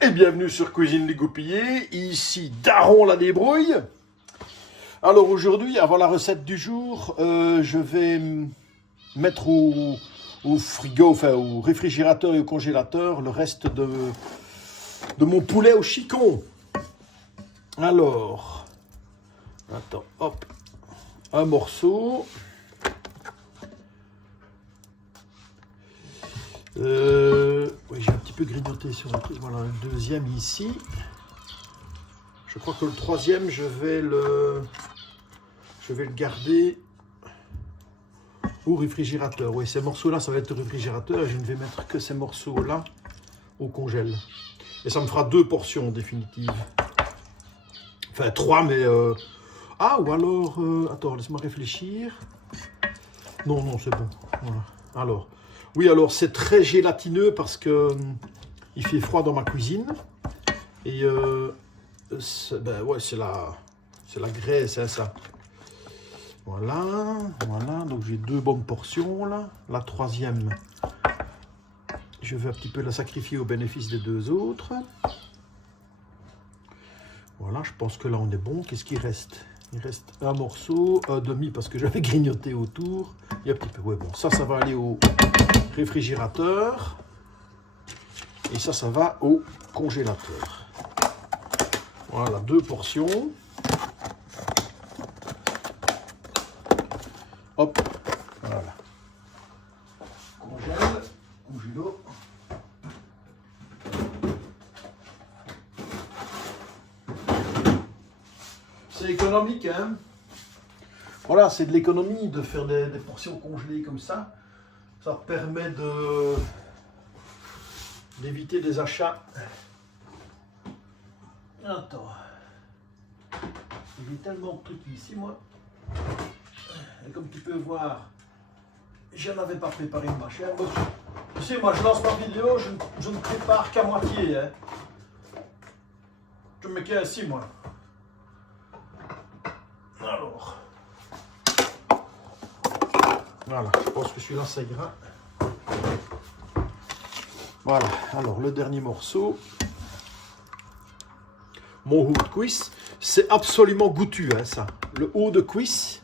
Et bienvenue sur Cuisine Dégoupillée, ici Daron la débrouille. Alors aujourd'hui, avant la recette du jour, je vais mettre au frigo, enfin au réfrigérateur et au congélateur le reste de mon poulet au chicon. Alors, attends, hop, un morceau. Oui, j'ai un petit peu grignoté sur le truc. Voilà, le deuxième ici. Je crois que le troisième, je vais le garder au réfrigérateur. Oui, ces morceaux-là, ça va être au réfrigérateur. Je ne vais mettre que ces morceaux-là au congèle. Et ça me fera 2 portions définitives. Enfin, 3, mais... Ah, ou alors... Attends, laisse-moi réfléchir. Non, c'est bon. Voilà. Alors... Oui, alors c'est très gélatineux parce que il fait froid dans ma cuisine. Et c'est la graisse, hein, ça. Voilà. Donc j'ai 2 bonnes portions là. La troisième, je vais un petit peu la sacrifier au bénéfice des 2 autres. Voilà, je pense que là on est bon. Qu'est-ce qu'il reste? Il reste un morceau, un demi parce que j'avais grignoté autour. Il y a un petit peu. Ouais, bon, ça va aller au réfrigérateur. Et ça va au congélateur. Voilà, 2 portions. Hop, voilà. Congélo. C'est économique, hein? Voilà, c'est de l'économie de faire des portions congelées comme ça. Ça permet d'éviter des achats. Attends. J'ai tellement de trucs ici, moi. Et comme tu peux voir, je n'avais pas préparé ma chaîne. Tu sais, moi, je lance ma vidéo, je ne prépare qu'à moitié. Hein. Je me mets ici, moi. Alors. Voilà, je pense que celui-là, ça ira. Voilà, alors le dernier morceau. Mon haut de cuisse. C'est absolument goûtu, hein, ça. Le haut de cuisse.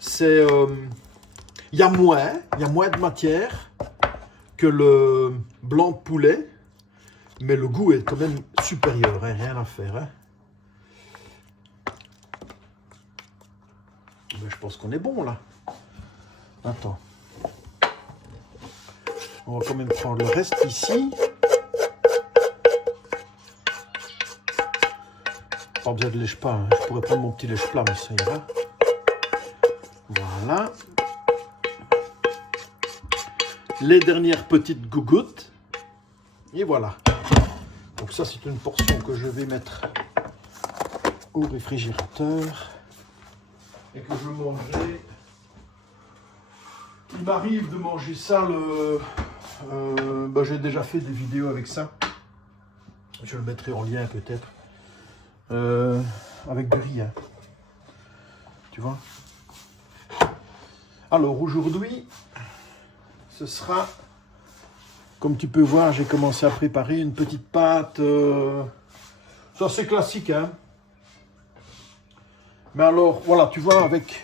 C'est... Il y a moins de matière que le blanc de poulet. Mais le goût est quand même supérieur, hein, rien à faire. Hein. Mais je pense qu'on est bon, là. Attends. On va quand même prendre le reste ici. Pas besoin de lèche-pas. Hein. Je pourrais prendre mon petit lèche-plat, mais ça ira. Voilà. Les dernières petites gougoutes. Et voilà. Donc ça, c'est une portion que je vais mettre au réfrigérateur. Et que je mangerai. Il m'arrive de manger ça j'ai déjà fait des vidéos avec ça. Je le mettrai en lien peut-être. Avec du riz. Hein. Tu vois? Alors aujourd'hui, ce sera, comme tu peux voir, j'ai commencé à préparer une petite pâte. Ça c'est classique, hein. Mais alors, voilà, tu vois, avec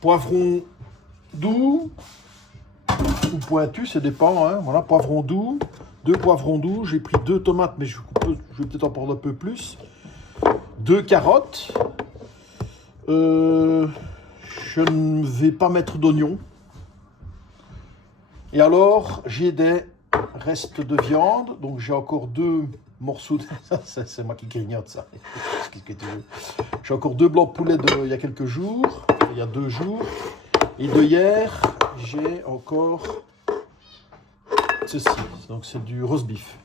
poivron doux ou pointu, ça dépend. Hein. Voilà, poivron doux, 2 poivrons doux. J'ai pris 2 tomates, mais je vais peut-être en prendre un peu plus. 2 carottes. Je ne vais pas mettre d'oignons. Et alors, j'ai des restes de viande. Donc, j'ai encore 2 morceaux de... C'est moi qui grignote ça. Qu'est-ce que tu veux? J'ai encore 2 blancs de poulet il y a quelques jours. Il y a 2 jours. Et de hier, j'ai encore ceci. Donc c'est du roast beef.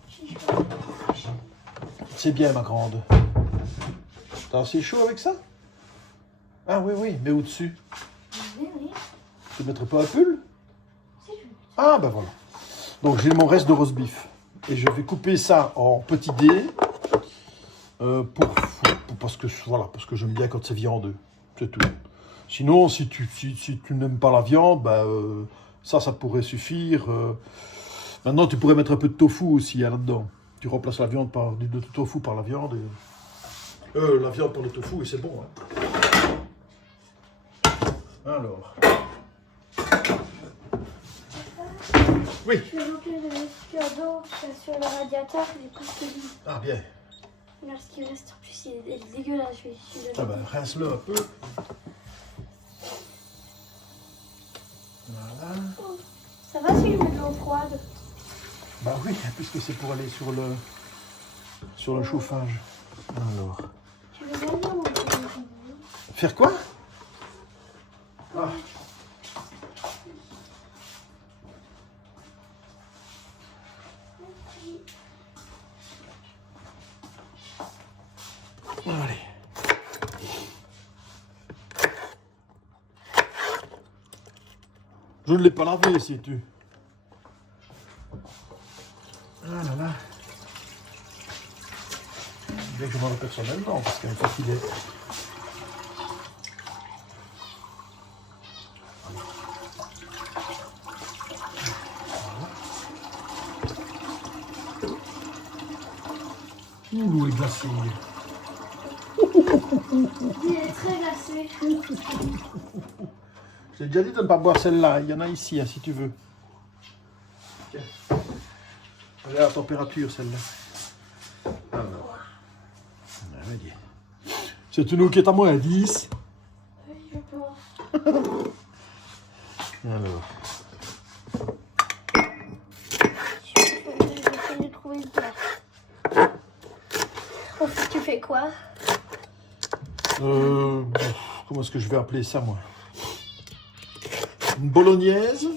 C'est bien, ma grande. T'as assez chaud avec ça? Ah oui, mais au-dessus. Oui. Tu ne mettrais pas un pull? Ah ben voilà. Donc j'ai mon reste de roast beef. Et je vais couper ça en petits dés. Parce que j'aime bien quand c'est viandeux. C'est tout. Sinon, si tu n'aimes pas la viande, Ça pourrait suffire. Maintenant, tu pourrais mettre un peu de tofu aussi là-dedans. Tu remplaces la viande par du tofu par la viande. La viande par le tofu et c'est bon. Hein. Alors. Oui. Je vais remplir de mixture d'eau sur le radiateur, il est presque vide. Ah bien. Regarde ce qui reste, en plus il est dégueulasse. Je vais Ah ben, rince-le un peu. Voilà. Oh, ça va si je mets de l'eau froide? Bah oui, puisque c'est pour aller sur le chauffage. Alors. Tu veux bien l'eau? Faire quoi? Ah. Allez. Je ne l'ai pas lavé, si tu. Ah là là. Bien que je m'en aperçois maintenant, parce qu'une fois qu'il est. Ouh, il est glacé. Il est très glacé. J'ai déjà dit de ne pas boire celle-là. Il y en a ici, hein, si tu veux. Tiens. Regarde la température, celle-là. Alors. C'est une eau qui est à moins 10. Oui, je pense. Alors. Je vais essayer de trouver une place. Ensuite, tu fais quoi? Comment est-ce que je vais appeler ça, moi? Une bolognaise.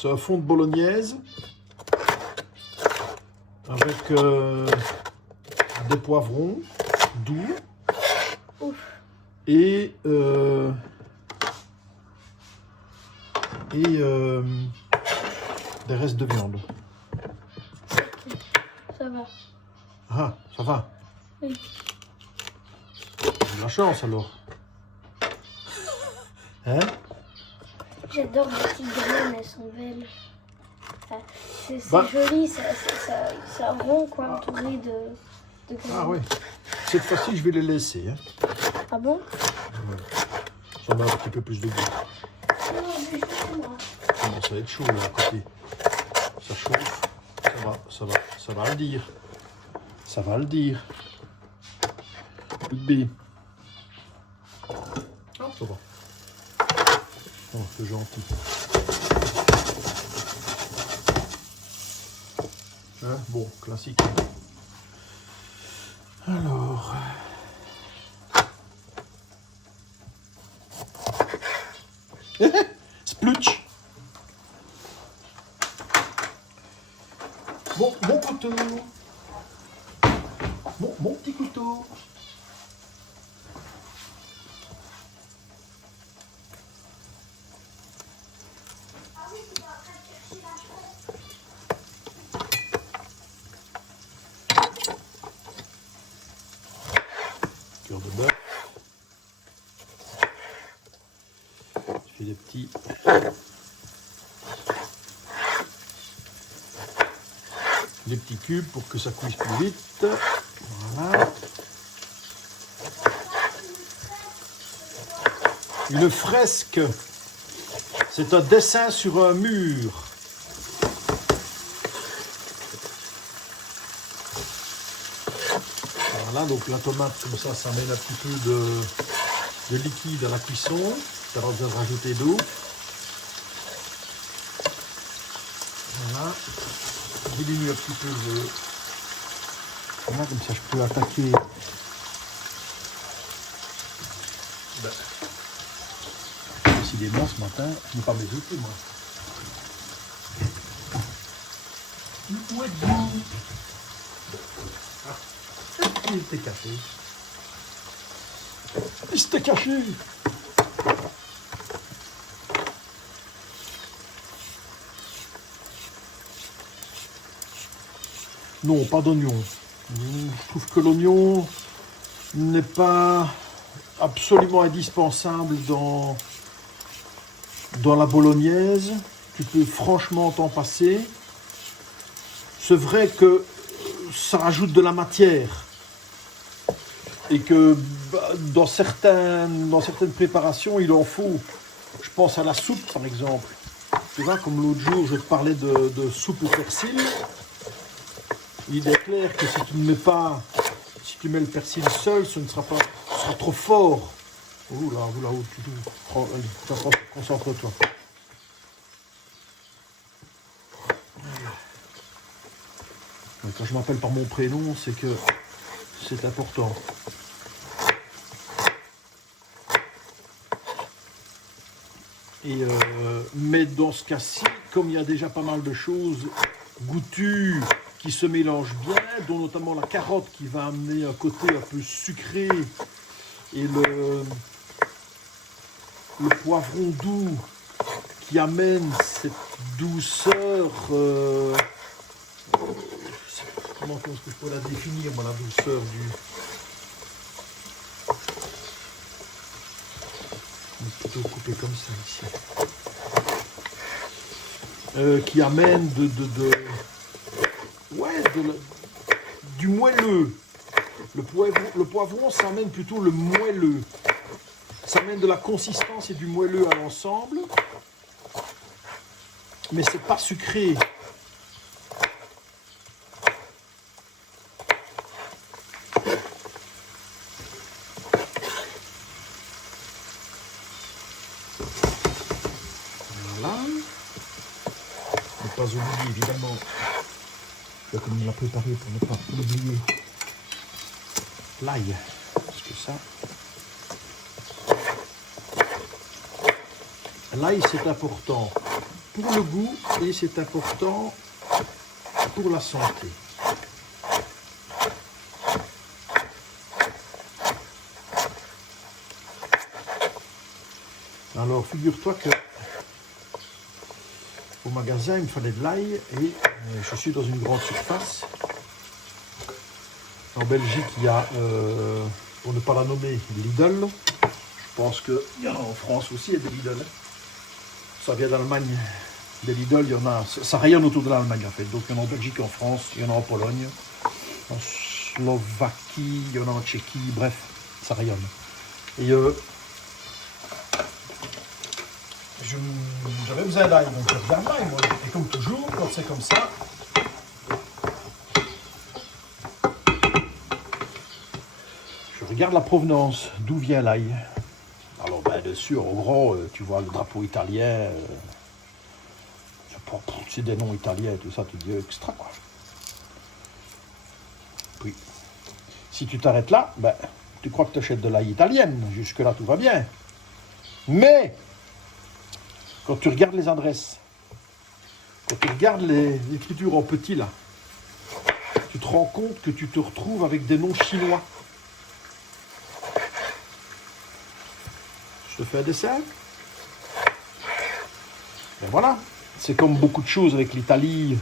C'est un fond de bolognaise. Avec des poivrons doux. Ouf. Et des restes de viande. Ça va. Ah, ça va. Oui. J'ai de la chance alors. Hein? J'adore les petites graines, elles sont belles. C'est Bah. joli, ça rond quoi, entouré de graines. Ah oui. Cette fois-ci, je vais les laisser. Hein. Ah bon? Ça met un petit peu plus de goût. Non, mais justement. Ça commence à être chaud là à côté. Ça chauffe. Ça va le dire. Ça va le dire. Plus de billes. Ah, ça va. Oh, c'est gentil. Hein, bon, classique. Alors. Splutch. Bon, mon couteau. Mon petit couteau. Cœur de bœuf. Je fais des petits. Des petits cubes pour que ça cuise plus vite. Voilà. Une fresque. C'est un dessin sur un mur. Voilà, donc la tomate, comme ça amène un petit peu de liquide à la cuisson. Ça va besoin de rajouter d'eau. Voilà. Je diminue un petit peu le... Voilà, comme ça je peux attaquer. Décidément, ce matin, je n'ai pas mes outils, moi. Où êtes-vous? Ah, il était caché. Il s'était caché. Non, pas d'oignon. Je trouve que l'oignon n'est pas absolument indispensable dans dans la bolognaise, tu peux franchement t'en passer. C'est vrai que ça rajoute de la matière et que dans certaines préparations, il en faut. Je pense à la soupe, par exemple. Tu vois, comme l'autre jour, je te parlais de soupe au persil. Il est clair que si tu ne mets pas, si tu mets le persil seul, ce sera trop fort. Oula, concentre-toi. Quand je m'appelle par mon prénom, c'est que c'est important. Mais dans ce cas-ci, comme il y a déjà pas mal de choses goûtues qui se mélangent bien, dont notamment la carotte qui va amener un côté un peu sucré et le poivron doux qui amène cette douceur. Comment est-ce que je peux la définir, moi, la douceur du... On va plutôt couper comme ça ici. Qui amène du moelleux. Le poivron, ça amène plutôt le moelleux. Ça amène de la consistance et du moelleux à l'ensemble. Mais c'est pas sucré. Voilà. Ne pas oublier, évidemment, comme on l'a préparé pour ne pas oublier l'ail. Parce que ça... L'ail, c'est important pour le goût et c'est important pour la santé. Alors, figure-toi que au magasin, il me fallait de l'ail et je suis dans une grande surface. En Belgique, il y a, pour ne pas la nommer, Lidl. Je pense qu'il y en a en France aussi, il y a des Lidl. Ça vient d'Allemagne. Des Lidl, il y en a, ça rayonne autour de l'Allemagne en fait. Donc il y en a en Belgique, en France, il y en a en Pologne, en Slovaquie, il y en a en Tchéquie, bref, ça rayonne. Et j'avais besoin d'ail, donc je regarde l'ail, moi. Et comme toujours, quand c'est comme ça, je regarde la provenance, d'où vient l'ail. Alors, bien sûr, au grand, tu vois le drapeau italien, c'est des noms italiens, tout ça, tu dis extra, quoi. Puis, si tu t'arrêtes là, tu crois que tu achètes de l'ail italienne, jusque-là, tout va bien. Mais, quand tu regardes les adresses, quand tu regardes l'écriture en petit, là, tu te rends compte que tu te retrouves avec des noms chinois. Je te fais un dessin. Ben voilà, c'est comme beaucoup de choses avec l'Italie,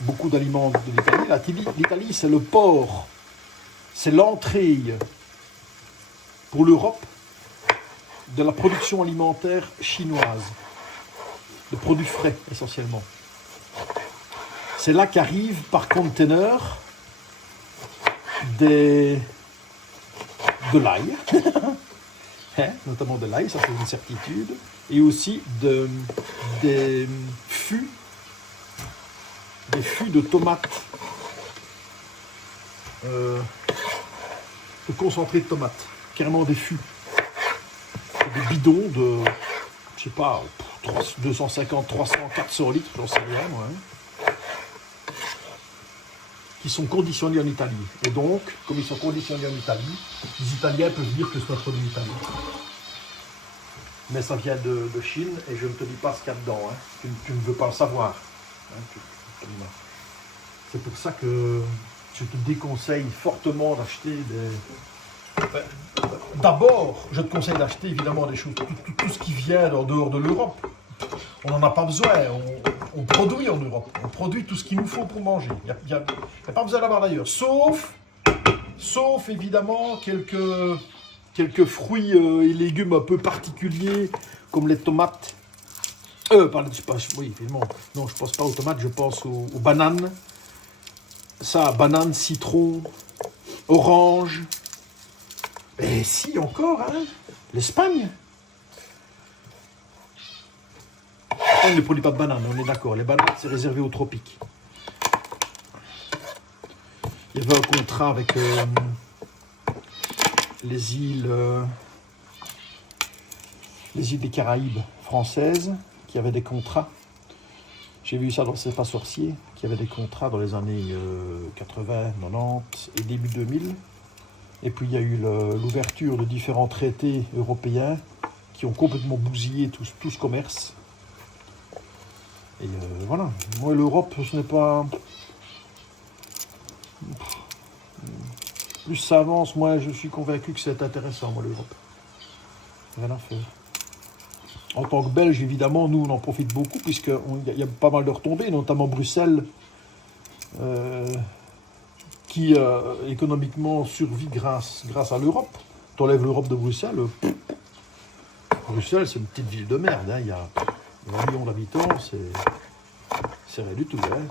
beaucoup d'aliments de l'Italie. L'Italie, c'est le port, c'est l'entrée pour l'Europe de la production alimentaire chinoise, de produits frais essentiellement. C'est là qu'arrivent par conteneur de l'ail. Notamment de l'ail, ça c'est une certitude, et aussi des fûts de tomates, de concentré de tomates, carrément des fûts, des bidons de, je sais pas, 250, 300, 400 litres, j'en sais rien moi, qui sont conditionnés en Italie. Et donc, comme ils sont conditionnés en Italie, les Italiens peuvent dire que c'est un produit italien. Mais ça vient de Chine et je ne te dis pas ce qu'il y a dedans. Hein. Tu ne veux pas le savoir. Hein, c'est pour ça que je te déconseille fortement d'acheter des... D'abord, je te conseille d'acheter évidemment des choses, tout ce qui vient en dehors de l'Europe. On n'en a pas besoin, on produit en Europe, on produit tout ce qu'il nous faut pour manger. Il n'y a pas besoin d'avoir d'ailleurs, sauf évidemment quelques fruits et légumes un peu particuliers, comme les tomates Pardon, oui, évidemment. Non, je pense pas aux tomates, je pense aux bananes. Ça, banane, citron, orange. Et si, encore, hein, l'Espagne. On ne produit pas de bananes, on est d'accord. Les bananes, c'est réservé aux tropiques. Il y avait un contrat avec les îles des Caraïbes françaises qui avaient des contrats. J'ai vu ça dans C'est pas sorcier, qui avait des contrats dans les années 80, 90 et début 2000. Et puis il y a eu l'ouverture de différents traités européens qui ont complètement bousillé tout ce commerce. Et voilà. Moi, l'Europe, ce n'est pas... Plus ça avance, moi, je suis convaincu que c'est intéressant, moi, l'Europe. Rien à faire. En tant que Belge, évidemment, nous, on en profite beaucoup, puisqu'il y a pas mal de retombées, notamment Bruxelles, qui économiquement survit grâce à l'Europe. Tu enlèves l'Europe de Bruxelles, Bruxelles, c'est une petite ville de merde. Hein. Il y a 20 millions d'habitants, c'est rien du tout. Hein.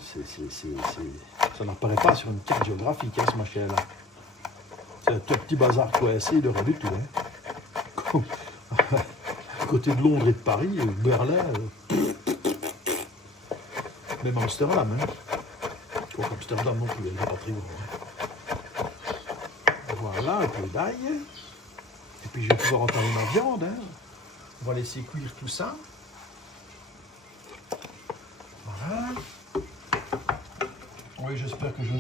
Ça n'apparaît pas sur une carte géographique, hein, ce machin-là. C'est un tout petit bazar coincé de rien du tout. Hein. À côté de Londres et de Paris, Berlin, même Amsterdam. Hein. Donc Amsterdam non plus, elle n'est pas très grande. Hein. Voilà, un peu d'ail. Et puis je vais pouvoir entamer ma viande. Hein. On va laisser cuire tout ça. Voilà. Oui, j'espère que je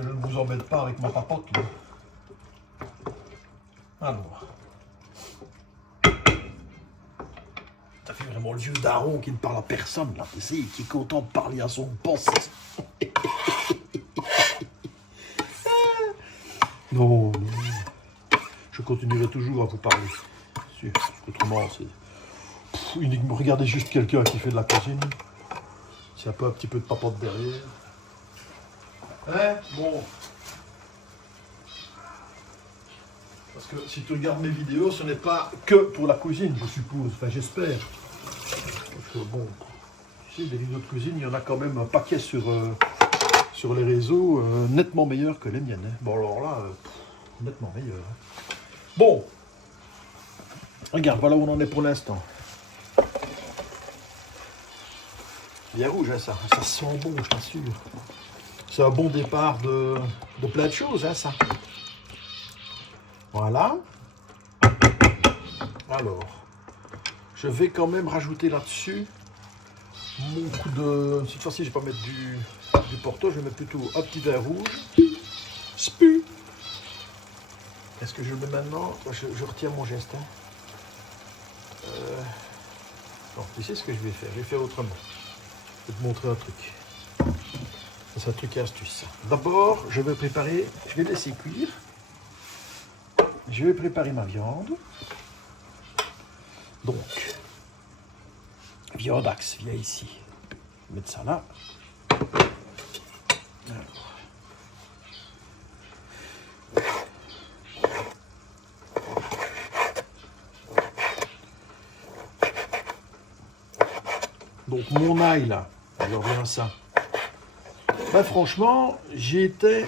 ne vous embête pas avec ma papote. Là. Alors. Ça fait vraiment le vieux daron qui ne parle à personne, là, tu sais, qui est content de parler à son poste. Non, non. Je continuerai toujours à vous parler. Autrement, c'est... uniquement, regardez juste quelqu'un qui fait de la cuisine. C'est un petit peu de papote derrière. Hein? Bon. Parce que si tu regardes mes vidéos, ce n'est pas que pour la cuisine, je suppose. Enfin, j'espère. Parce que bon, tu sais, des vidéos de cuisine, il y en a quand même un paquet sur les réseaux, nettement meilleurs que les miennes. Hein. Bon, alors là, nettement meilleurs. Hein. Bon. Regarde, voilà où on en est pour l'instant. Bien rouge, hein, ça. Ça sent bon, je t'assure. C'est un bon départ de plein de choses, hein, ça. Voilà. Alors, je vais quand même rajouter là-dessus mon coup de... Cette fois-ci, je ne vais pas mettre du Porto, je vais mettre plutôt un petit vin rouge. Spu. Est-ce que je le mets maintenant? Je retiens mon geste. Hein. Non, tu sais ce que je vais faire? Je vais faire autrement. Je vais te montrer un truc. C'est un truc et astuce. D'abord, je vais laisser cuire. Je vais préparer ma viande. Donc, viande axe, viens ici. Je vais mettre ça là. Alors. Donc, mon ail là, je reviens à ça. Ben, franchement, j'étais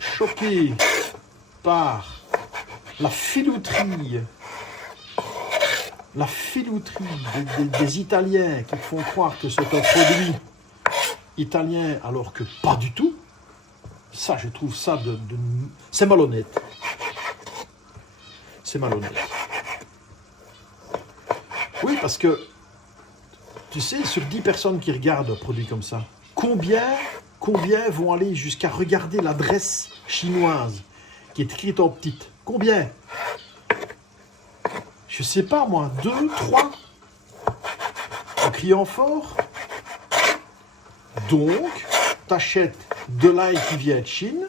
choqué par la filouterie des Italiens qui font croire que c'est un produit italien alors que pas du tout. Ça, je trouve ça c'est malhonnête. C'est malhonnête. Oui, parce que, tu sais, sur 10 personnes qui regardent un produit comme ça, combien vont aller jusqu'à regarder l'adresse chinoise qui est écrite en petite? Combien? Je sais pas moi, 2, 3 en criant fort. Donc, t'achètes de l'ail qui vient de Chine,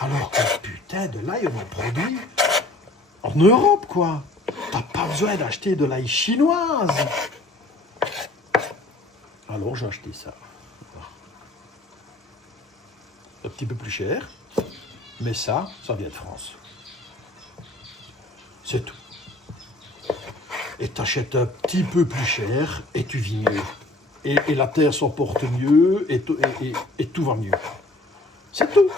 alors que putain de l'ail on en produit en Europe quoi. T'as pas besoin d'acheter de l'ail chinoise. Alors j'ai acheté ça. Un petit peu plus cher, mais ça vient de France. C'est tout. et tu achètes un petit peu plus cher et tu vis mieux. Et la terre s'en porte mieux et tout va mieux. C'est tout.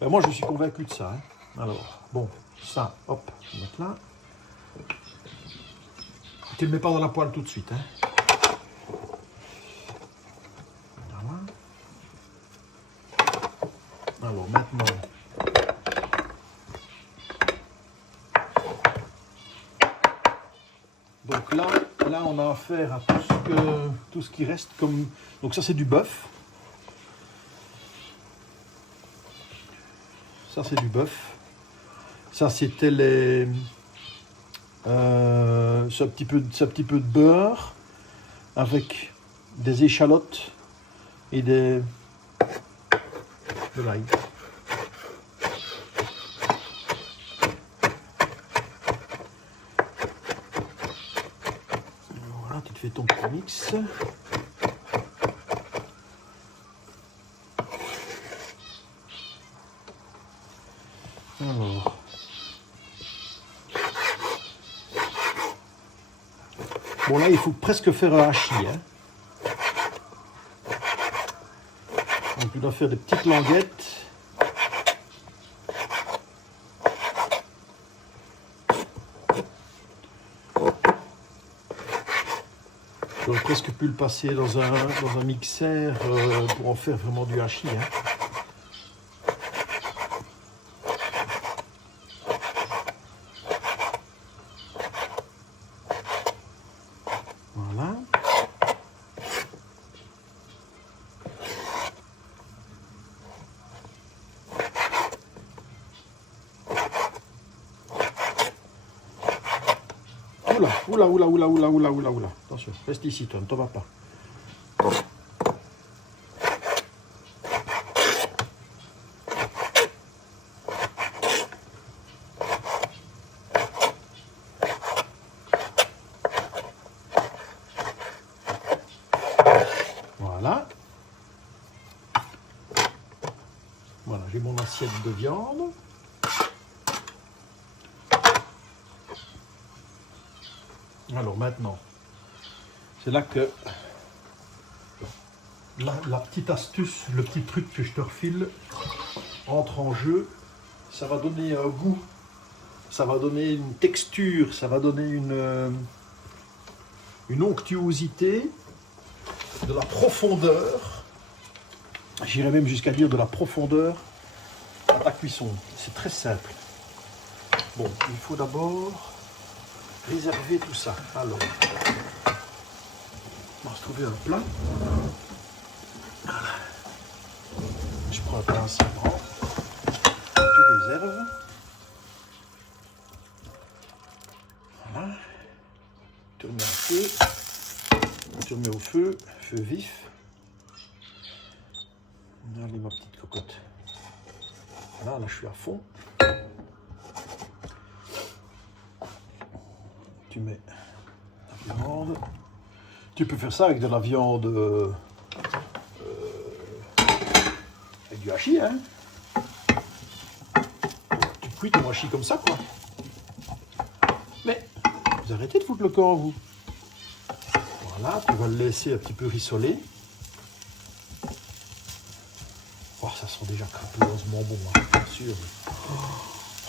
Moi, je suis convaincu de ça. Hein. Alors, bon, ça, hop, on va mettre là. Tu ne le mets pas dans la poêle tout de suite. Hein. Voilà. Alors, maintenant... Donc là, on a affaire à tout ce qui reste comme... Donc ça, c'est du bœuf. Ça, c'est du bœuf. Ça, c'était ce petit peu de beurre avec des échalotes et de l'ail. Voilà, tu te fais ton petit mix. Alors, bon là il faut presque faire un hachis. Hein. Donc tu dois faire des petites languettes. J'aurais presque pu le passer dans un mixeur pour en faire vraiment du hachis. Hein. Voilà. Oula. Attention, reste ici, toi, ne t'en vas pas. Voilà. Voilà, j'ai mon assiette de viande. Alors maintenant, c'est là que la petite astuce, le petit truc que je te refile entre en jeu. Ça va donner un goût, ça va donner une texture, ça va donner une onctuosité, de la profondeur. J'irais même jusqu'à dire de la profondeur à ta cuisson. C'est très simple. Bon, il faut d'abord réserver tout ça. Alors, on va se trouver un plat. Voilà. Je prends un plat assez grand. Tu réserves. Voilà. Tu remets un feu. Tu remets au feu, feu vif. Allez, ma petite cocotte. Voilà, là je suis à fond. Tu mets la viande. Tu peux faire ça avec de la viande avec du hachis, hein. Tu cuis ton hachis comme ça, quoi. Mais vous arrêtez de foutre le camp, vous. Voilà, tu vas le laisser un petit peu rissoler. Oh, ça sent déjà crapuleusement bon, hein, bien sûr.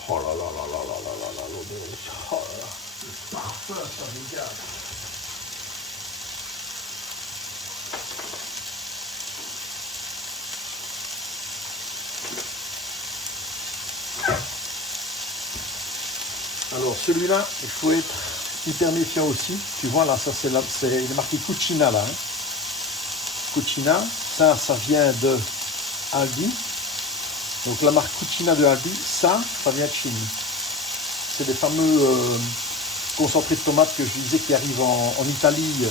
Oh là là là là là là là là, l'odeur. Oh là là. C'est parfait, ça régale. Alors celui-là, il faut être hyper méfiant aussi. Tu vois là, ça c'est il est marqué Cucina là. Hein. Cucina, ça vient de Aldi. Donc la marque Cucina de Aldi, ça vient de Chine. C'est des fameux concentrés de tomates que je disais qui arrivent en Italie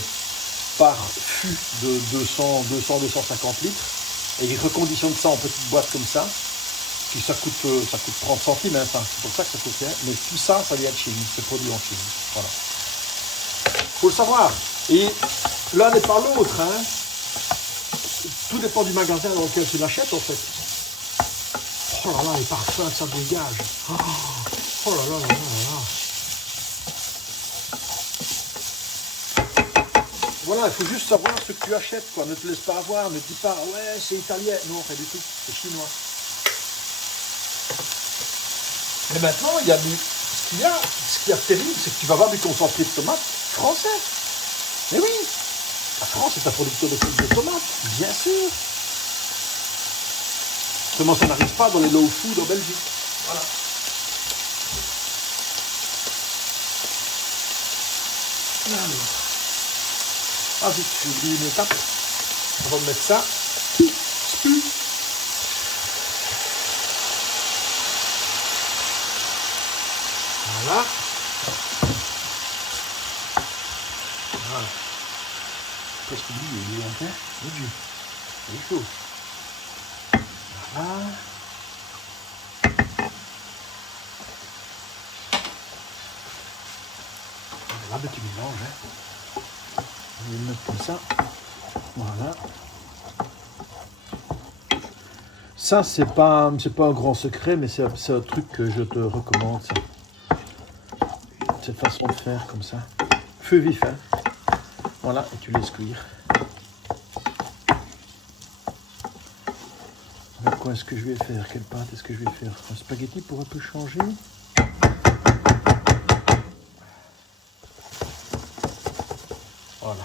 par fût de 200-250 litres. Et ils reconditionnent ça en petites boîtes comme ça. Puis ça coûte 30 centimes, hein, ça. C'est pour ça que ça coûte rien. Mais tout ça, ça vient de Chine. C'est produit en Chine. Voilà. Faut le savoir. Et l'un n'est pas l'autre, hein. Tout dépend du magasin dans lequel tu l'achètes, en fait. Oh là là, les parfums que ça dégage. Oh là là là là là. Voilà, il faut juste savoir ce que tu achètes, quoi. Ne te laisse pas avoir, ne dis pas, ouais, c'est italien. Non, pas du tout, c'est chinois. Mais maintenant, il y a ce qui est terrible, c'est que tu vas avoir du concentré de tomate français. Mais oui, la France est un producteur de tomates, bien sûr. Seulement, ça n'arrive pas dans les low food en Belgique. Voilà. Ah vite, j'ai oublié une étape. On va mettre ça. Voilà. Voilà. Presque oublié, il est en terre. Mon Dieu. C'est chaud. Voilà. Là, petit mélange. Hein. On va le mettre comme ça. Voilà. Ça, c'est pas un grand secret, mais c'est un truc que je te recommande. Ça. Cette façon de faire comme ça. Feu vif, hein. Voilà, et tu laisses cuire. Alors, quoi est-ce que je vais faire? Quelle pâte est-ce que je vais faire? Un spaghetti pour un peu changer. Voilà.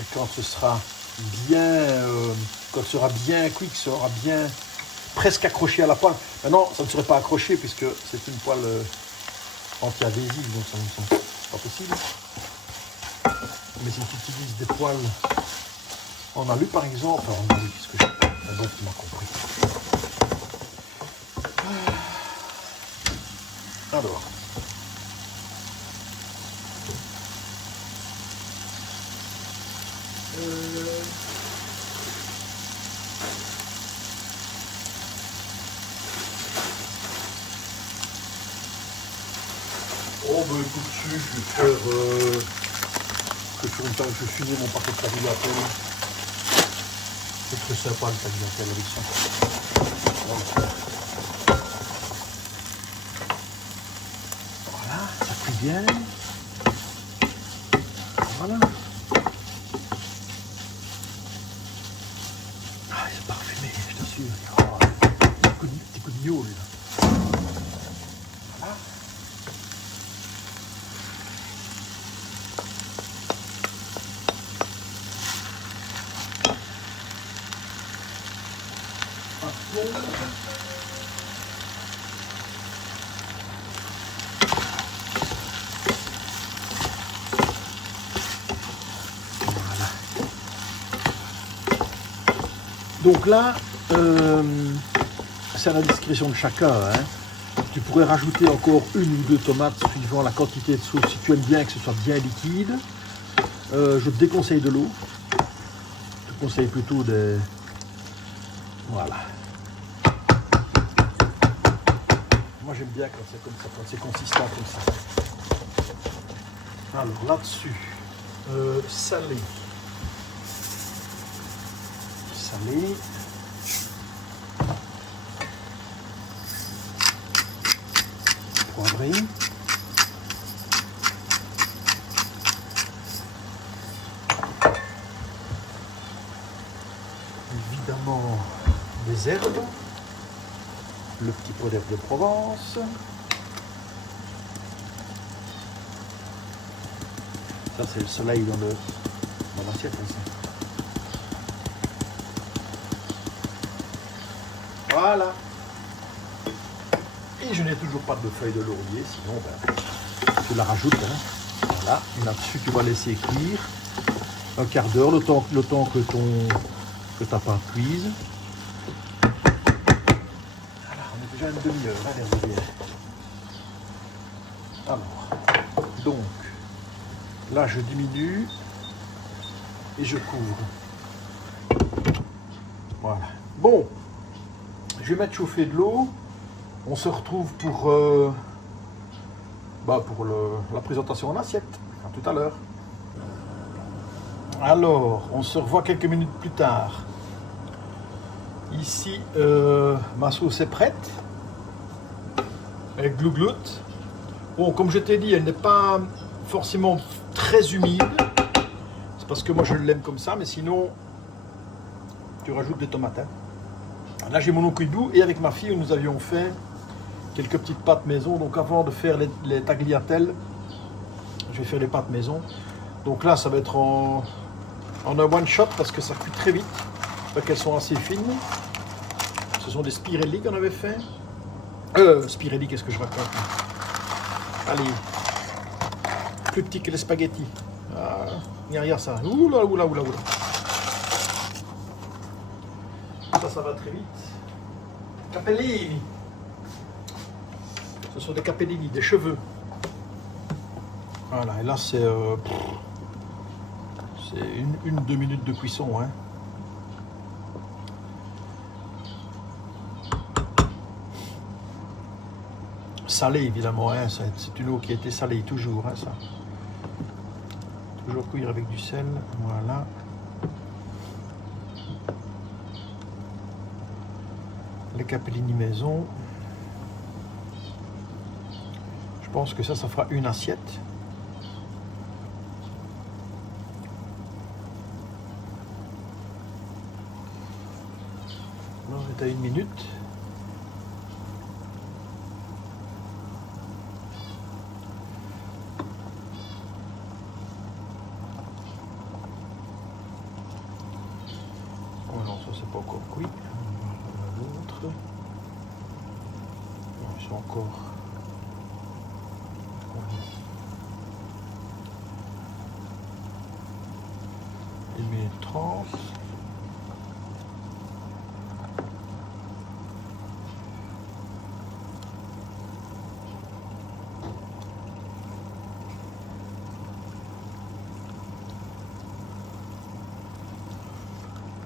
Et quand ce sera bien, quand ce sera bien cuit, que ce sera bien presque accroché à la poêle. Maintenant, ça ne serait pas accroché puisque c'est une poêle anti-adhésive, donc ça ne c'est pas possible. Mais si tu utilises des poêles en alu par exemple, en alu, qu'est-ce que je... Donc tu m'as compris. Alors. Oh bah écoute, je vais faire que sur une table, je vais finir mon paquet de tagliatelle. C'est très sympa le tagliatelle avec ça. Voilà, ça cuit bien. Voilà. Ah, c'est parfumé, je t'assure. Oh, petit coup de gnôle. Voilà. Voilà. Donc là, c'est à la discrétion de chacun. Hein. Tu pourrais rajouter encore une ou deux tomates suivant la quantité de sauce. Si tu aimes bien que ce soit bien liquide, je te déconseille de l'eau. Je te conseille plutôt des... Voilà. Moi j'aime bien quand c'est comme ça, quand c'est consistant comme ça. Alors là-dessus, salé. Salé. Poivré. Évidemment des herbes. Le petit pot d'herbe de Provence. Ça c'est le soleil dans l'assiette aussi. Voilà. Et je n'ai toujours pas de feuille de laurier, sinon ben, tu la rajoutes. Hein. Voilà. Là-dessus tu vas laisser cuire un quart d'heure, le temps que ta pâte cuise. Déjà une demi-heure, hein, les rivières. Alors, donc, là je diminue et je couvre. Voilà. Bon, je vais mettre chauffer de l'eau. On se retrouve pour la présentation en assiette. À tout à l'heure. Alors, on se revoit quelques minutes plus tard. Ici, ma sauce est prête. Avec glouglout. Bon, comme je t'ai dit, elle n'est pas forcément très humide. C'est parce que moi je l'aime comme ça, mais sinon, tu rajoutes des tomates. Hein. Là, j'ai mon okuibu et avec ma fille, nous avions fait quelques petites pâtes maison. Donc avant de faire les tagliatelles, je vais faire les pâtes maison. Donc là, ça va être en un one shot parce que ça cuit très vite. Qu'elles sont assez fines. Ce sont des spirelli qu'on avait fait. Spirelli, qu'est-ce que je raconte? Allez, plus petit que les spaghettis. Ah, regarde ça. Oula, oula, oula, oula. Ça va très vite. Capellini. Ce sont des capellini, des cheveux. Voilà, et là c'est une 2 minutes de cuisson. Hein. Salé évidemment, hein. C'est une eau qui a été salée toujours. Hein, ça. Toujours cuire avec du sel. Voilà. Les capellini maison. Je pense que ça fera une assiette. Là, on est à 1 minute. Oh non, ça c'est pas encore cuit. L'autre. Ils sont encore. 1 minute 30.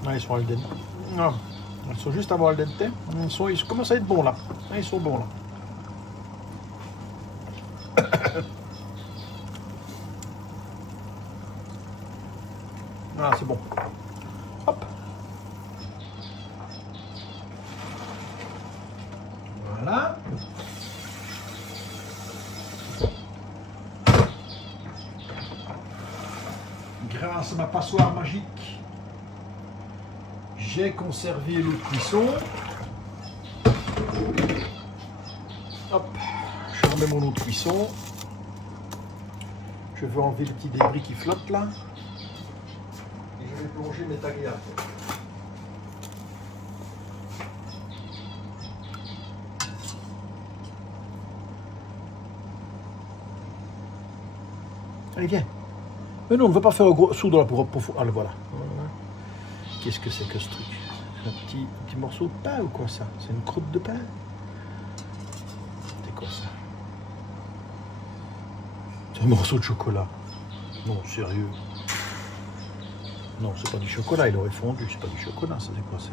Ah, ils sont al dente. Non, ils sont juste avant al dente. Ils commencent à être bons là. Ah, ils sont bons là. Ah, c'est bon. Hop. Voilà. Grâce à ma passoire magique, j'ai conservé l'eau de cuisson. Hop. Je remets mon eau de cuisson. Je veux enlever le petit débris qui flotte là. Je vais plonger mes tagliatelles. Allez, viens. Mais non, on ne veut pas faire un gros sou dans la pour. Allez, voilà. Qu'est-ce que c'est que ce truc? Un petit morceau de pain ou quoi ça? C'est une croûte de pain? C'est quoi ça? C'est un morceau de chocolat. Non, sérieux. Non, c'est pas du chocolat, il aurait fondu, c'est pas du chocolat, ça c'est quoi ça?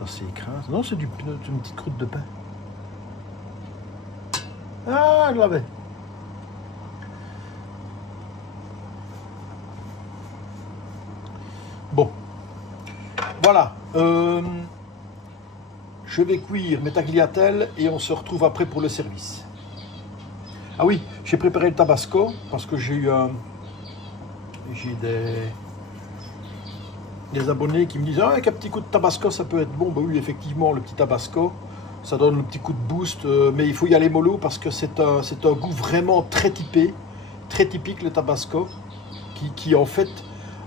Ça c'est écrasé. Non, c'est une petite croûte de pain. Ah, je l'avais. Bon. Voilà. Je vais cuire mes tagliatelles et on se retrouve après pour le service. Ah oui, j'ai préparé le tabasco parce que j'ai eu des abonnés qui me disent avec un petit coup de tabasco ça peut être bon. Bah oui, effectivement, le petit tabasco ça donne le petit coup de boost, mais il faut y aller mollo parce que c'est un goût vraiment très typé, très typique le tabasco qui en fait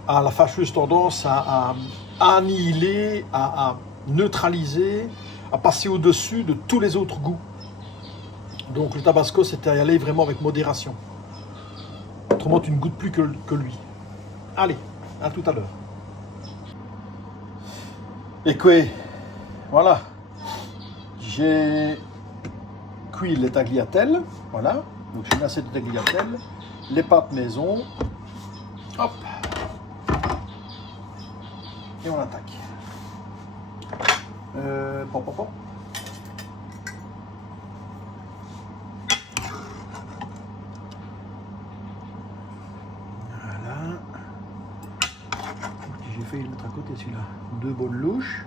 a la fâcheuse tendance à annihiler, à neutraliser, à passer au-dessus de tous les autres goûts. Donc le tabasco c'est à y aller vraiment avec modération. Autrement tu ne goûtes plus que lui. Allez, à tout à l'heure. Et quoi, voilà, j'ai cuit les tagliatelles, voilà, donc j'ai une assiette de tagliatelles, les pâtes maison, hop, et on attaque. Pop, pop, pop. Voilà. J'ai failli le mettre à côté celui-là. 2 bonnes louches.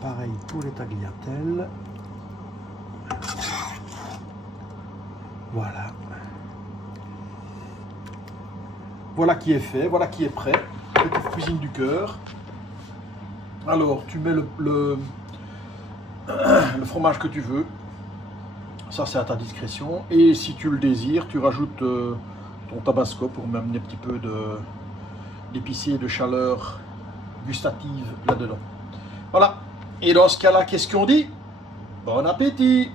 Pareil pour les tagliatelles. Voilà. Voilà qui est fait, voilà qui est prêt. Petite cuisine du cœur. Alors, tu mets le fromage que tu veux. Ça, c'est à ta discrétion. Et si tu le désires, tu rajoutes ton tabasco pour m'amener un petit peu d'épicé et de chaleur gustative là-dedans. Voilà. Et dans ce cas-là, qu'est-ce qu'on dit? Bon appétit!